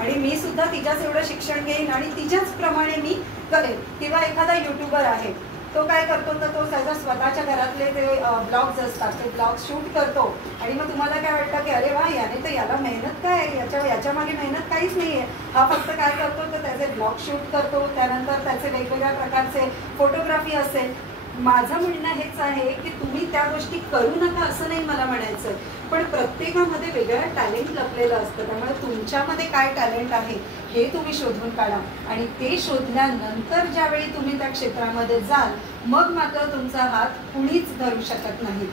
आणि मी सुद्धा तिच्याच एवढं शिक्षण घेईन आणि तिच्याच प्रमाणे मी करेन। किंवा एखादा यूट्यूबर आहे, तो काय करतो तर तो त्याच्या स्वतःच्या घरातले ते ब्लॉग्स असतात, ते ब्लॉग शूट करतो आणि मग तुम्हाला काय वाटतं की अरे वा, याने तर याला मेहनत काय, याच्या मागे मेहनत काहीच नाही आहे, हा फक्त काय करतो तर त्याचे ब्लॉग शूट करतो, त्यानंतर त्याचे वेगवेगळ्या प्रकारचे फोटोग्राफी असेल। माझं म्हणणं हेच आहे की तुम्ही त्या गोष्टी करू नका असं नाही मला म्हणायचं, पण प्रत्येकामध्ये वेगळं टॅलेंट लपलेलं असतं, त्यामुळे तुमच्यामध्ये काय टॅलेंट आहे हे तुम्ही शोधून काढा आणि ते शोधल्यानंतर ज्यावेळी तुम्ही त्या क्षेत्रामध्ये जाल मग मात्र तुमचा हात कुणीच धरू शकत नाही।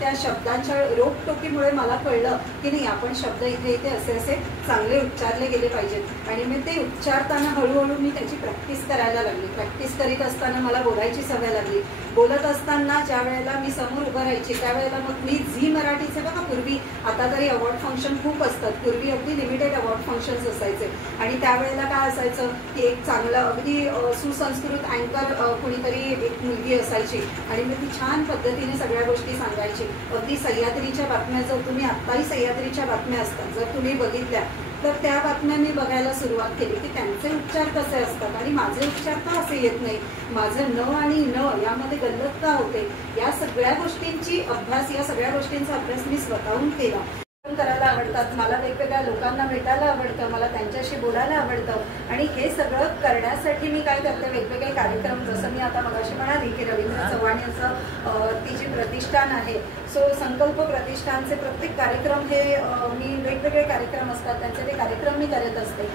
त्या शब्दांच्या रोकटोकीमुळे मला कळलं की नाही, आपण शब्द इथे इथे असे असे चांगले उच्चारले गेले पाहिजेत आणि मी ते उच्चारताना हळूहळू मी त्याची प्रॅक्टिस करायला लागली। प्रॅक्टिस करीत असताना मला बोलायची सवय लागली। बोलत असताना ज्या वेळेला मी समोर उभं राहायची त्यावेळेला मग मी झी मराठीचे बघा, पूर्वी आता तरी अवॉर्ड फंक्शन खूप असतात, पूर्वी अगदी लिमिटेड अवॉर्ड फंक्शन्स असायचे आणि त्यावेळेला काय असायचं की एक चांगलं अगदी सुसंस्कृत अँकर कुणीतरी एक मुलगी असायची आणि मी ती छान पद्धतीने सगळ्या गोष्टी सांगायची। अगदी सह्याद्रीच्या बातम्या, जर तुम्ही आत्ताही सह्याद्रीच्या बातम्या असतात जर तुम्ही बघितल्या तर त्या बातम्या मी बघायला सुरुवात केली की त्यांचे उच्चार कसे असतात आणि माझे उच्चार का असे येत नाही, माझं न आणि न यामध्ये गल्लत का होते, या सगळ्या गोष्टींची अभ्यास, या सगळ्या गोष्टींचा अभ्यास मी स्वतःहून केला। करायला आवडतात मला, वेगवेगळ्या लोकांना भेटायला आवडतं, मला त्यांच्याशी बोलायला आवडतं आणि हे सगळं करण्यासाठी मी काय करते, वेगवेगळे कार्यक्रम, जसं मी आता मगाशी म्हणाली की रवींद्र चव्हाण यांचं ती जी प्रतिष्ठान आहे, सो संकल्प प्रतिष्ठानचे प्रत्येक कार्यक्रम हे मी वेगवेगळे कार्यक्रम असतात त्यांचे ते कार्यक्रम मी करत असते।